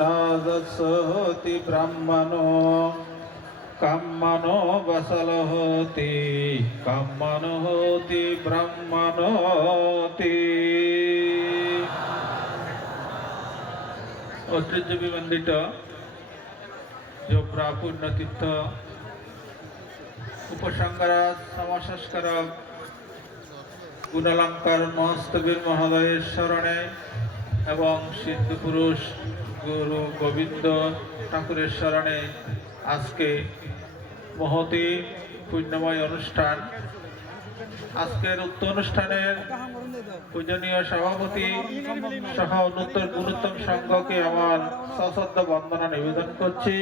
নাদসহতি ব্রাহ্মণো, কাম্মানো বসল হতি কাম্মান হতি। ব্রাহ্মণতি ঐতিহ্যবিমণ্ডিত জোব্রা পুণ্যতীর্থ উপসংহারক সমাসস্কারক, গুণালঙ্কার মহস্তবীর মহোদয়ের স্মরণে এবং সিদ্ধু পুরুষ গুরু গোবিন্দ ঠাকুরের স্মরণে আজকে মহতি পুণ্যময় অনুষ্ঠান। আজকের উক্ত অনুষ্ঠানের পূজনীয় সভাপতি সহ উন্নত গুরুত্তম সংঘকে আমার সশ্রদ্ধ বন্দনা নিবেদন করছি।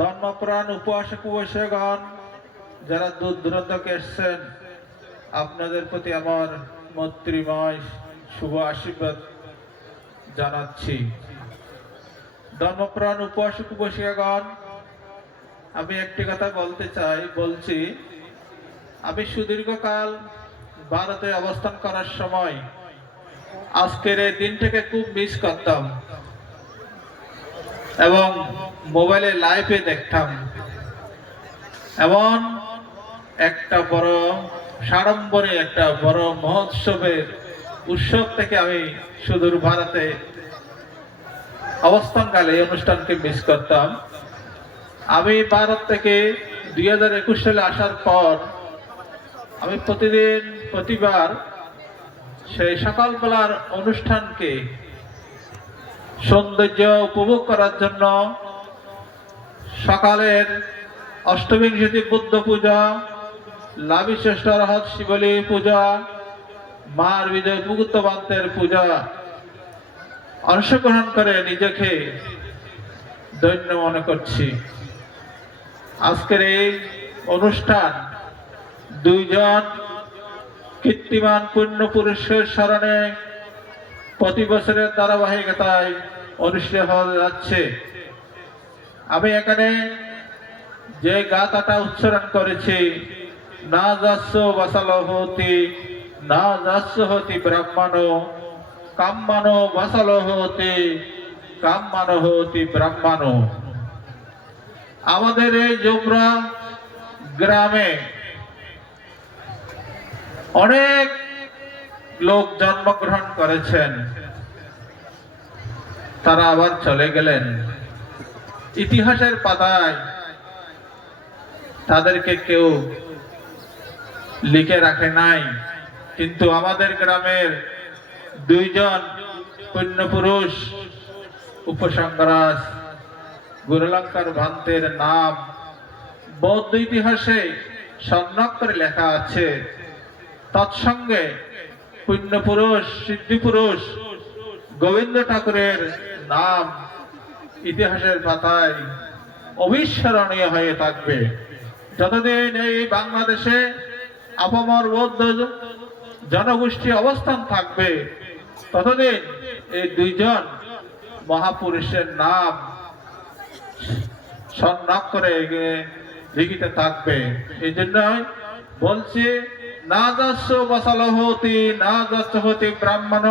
ধর্মপ্রাণ উপবাসক উপবাসগণ যারা দূর দূরান্তকে এসছেন, আপনাদের প্রতি আমার মৈত্রীময় শুভ আশীর্বাদ। জানাচ্ছি। ধর্মপ্রাণ উপবাসক উপবাসিকাগণ আমি একটি কথা বলতে চাই, বলছি, আমি সুদীর্ঘকাল ভারতে অবস্থান করার সময় আজকের এই দিনটাকে খুব মিস করতাম এবং মোবাইলে লাইভে দেখতাম। এমন একটা বড় সাড়ম্বরে একটা বড় মহোৎসবের উৎসব থেকে আমি সুদূর ভারতে অবস্থানকালে এই অনুষ্ঠানকে মিস করতাম। আমি ভারত থেকে দুই হাজার একুশ সালে আসার পর আমি প্রতিদিন, প্রতিবার সেই সকালবেলার অনুষ্ঠানকে সৌন্দর্য উপভোগ করার জন্য সকালের অষ্টবিংশতি বুদ্ধ পূজা, লাভি শ্রেষ্ঠ রহত শিবলী পূজা মার বিজয় মুগুত্তবান্তের পূজা। অংশগ্রহণ করে নিজেকে দৈন্য মনে করছি। আজকের এই অনুষ্ঠান দুইজন কীর্তিমান পূর্ণ পুরুষের স্মরণে প্রতি বছরের ধারাবাহিকতায় অনুষ্ঠিত হওয়া যাচ্ছে। আমি এখানে যে গাথাটা উচ্চারণ করেছি, না যাচ্ছ বাসাল হতি না যাচ্ছ হতি ব্রাহ্মণ, কাম্মানো বাসাল হতি, কাম্মানো হতি ব্রাহ্মণ। আমাদের এই জোবরা গ্রামে অনেক লোক জন্মগ্রহণ করেছেন। তারা আবার চলে গেলেন। ইতিহাসের পাতায় তাদেরকে কেউ লিখে রাখে নাই। কিন্তু আমাদের গ্রামের দুইজন পুণ্যপুরুষ উপসংগ্রাস গুরুলঙ্কার ভান্তের নাম বৌদ্ধ ইতিহাসে স্বর্ণাক্ষরে লেখা আছে, তৎসঙ্গে পুণ্যপুরুষ সিদ্ধিপুরুষ গোবিন্দ ঠাকুরের নাম ইতিহাসের পাতায় অবিস্মরণীয় হয়ে থাকবে। যতদিন এই বাংলাদেশে আপামর বৌদ্ধ জনগোষ্ঠী অবস্থান থাকবে। ততদিন এই দুইজন মহাপুরুষের নাম স্বর্ণাক্ষরে লিখিত থাকবে। এই জন্যই বলছি না যাচ্ছ বসাল হতি না যাচ্ছ হতি ব্রাহ্মণ।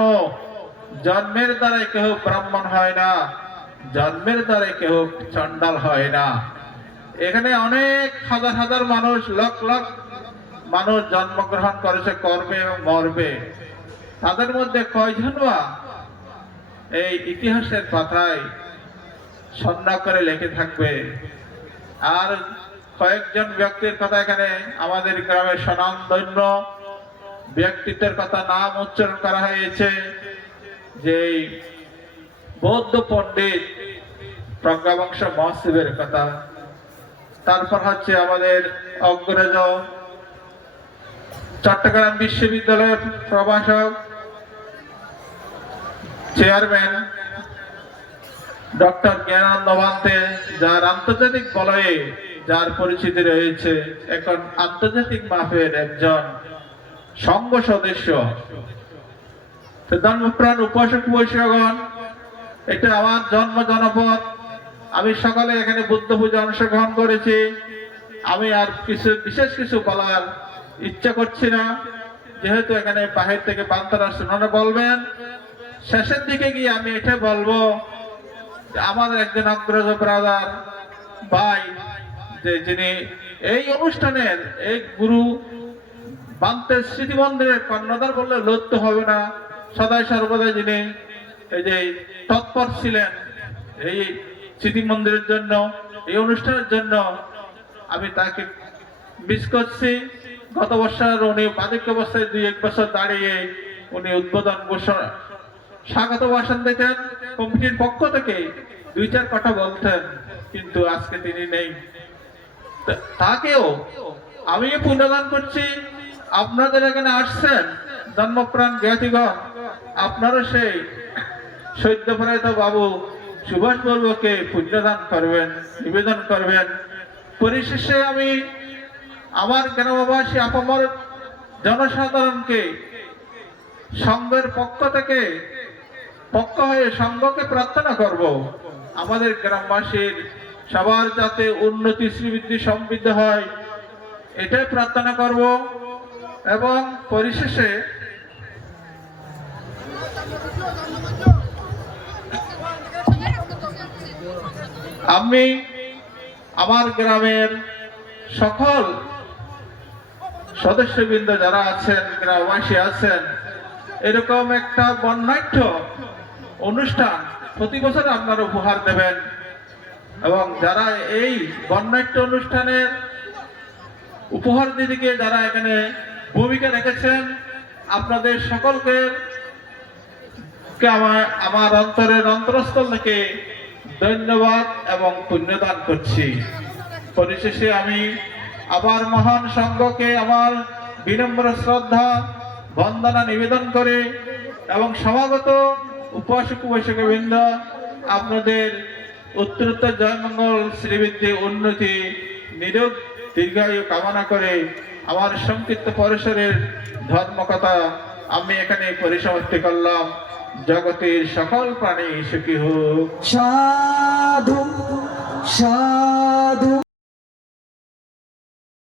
জন্মের দ্বারাই কেহ ব্রাহ্মণ হয় না, জন্মের দ্বারাই কেহ চণ্ডাল হয় না। এখানে অনেক হাজার হাজার মানুষ, লক্ষ লক্ষ মানুষ জন্মগ্রহণ করেছে করবে এবং মরবে তাদের মধ্যে কয়জন এই ইতিহাসের কথায় পাতায় করে লেখে থাকবে? আর কয়েকজন ব্যক্তির কথা এখানে আমাদের গ্রামের স্বনামধন্য ব্যক্তিত্বের কথা নাম উচ্চারণ করা হয়েছে, যে বৌদ্ধ পণ্ডিত প্রজ্ঞাবংশ মহাশিবের কথা। তারপর হচ্ছে আমাদের অগ্রজ চট্টগ্রাম বিশ্ববিদ্যালয়ের প্রভাষক, চেয়ারম্যান, ডক্টর জ্ঞানানন্দ ভান্তে যার আন্তর্জাতিক বলয়ে যার পরিচিতি রয়েছে, এখন আন্তর্জাতিক মাপের একজন সংঘ সদস্য। ধর্মপ্রাণ উপাসক বৈশ্যগণ এটা আমার জন্ম জনপদ। আমি সকালে এখানে বুদ্ধ পূজা অংশগ্রহণ করেছি। আমি আর কিছু, বিশেষ কিছু বলার ইচ্ছা করছি না। যেহেতু এখানে বাহির থেকে বান্তারা শুনানো বলবেন, শেষের দিকে গিয়ে আমি এটা বলব আমাদের একজন অগ্রজ ব্রাদার ভাই, যে যিনি এই অনুষ্ঠানের এই গুরু বান্তের স্মৃতি মন্দিরের কর্ণধার বললে লজ্জ হবে না। সদাই সর্বদা যিনি এই যে তৎপর ছিলেন এই স্মৃতি মন্দিরের জন্য, এই অনুষ্ঠানের জন্য আমি তাকে মিস করছি। গত বছর উনি বার্ধক্য অবস্থায় দুই এক বছর দাঁড়িয়ে উনি উদ্বোধন ঘোষণা। স্বাগত ভাষণ দিতেন কমিটির পক্ষ থেকে। দুই চার কথা বলতেন, কিন্তু আজকে তিনি নেই। তাকেও আমি পুনর্দান করছি। আপনাদের এখানে আসছেন জন্মপ্রাণ জ্ঞাতিগণ। আপনারা সেই সৈদ্যপ্রায়িত বাবু সুভাষ বর্মকে পুণ্যদান করবেন, নিবেদন করবেন। পরিশেষে আমি আমার গ্রামবাসী আপামর জনসাধারণকে সংঘের পক্ষ থেকে পক্ষ হয়ে সংঘকে প্রার্থনা করব। আমাদের গ্রামবাসীর সবার যাতে উন্নতি, শ্রীবৃদ্ধি, সমৃদ্ধ হয়, এটাই প্রার্থনা করব এবং পরিশেষে আমি আমার গ্রামের সকল সদস্যবৃন্দ যারা আছেন, গ্রামবাসী আছেন, এরকম একটা বর্ণাঢ্য অনুষ্ঠান প্রতি বছর আপনারা উপহার দেবেন। এবং যারা এই বর্ণাঢ্য অনুষ্ঠানের উপহার গিয়ে যারা এখানে ভূমিকা রেখেছেন, আপনাদের সকলকে আমার আমার অন্তরের অন্তরস্থল থেকে ধন্যবাদ এবং পুণ্যদান করছি। পরিশেষে আমি আবার মহান সংঘকে আমার বিনম্র শ্রদ্ধা, বন্দনা নিবেদন করে এবং সমাগত উপাসক উপাসক বৃন্দ, আপনাদের উত্তরোত্তর জয়মঙ্গল শ্রীবৃদ্ধি উন্নতি নিরোগ দীর্ঘায়ু কামনা করে আমার সংক্ষিপ্ত পরিসরের ধর্মকথা আমি এখানে পরিসমাপ্তি করলাম। জগতের সকল প্রাণী সুখী হোক। সাধু সাধু।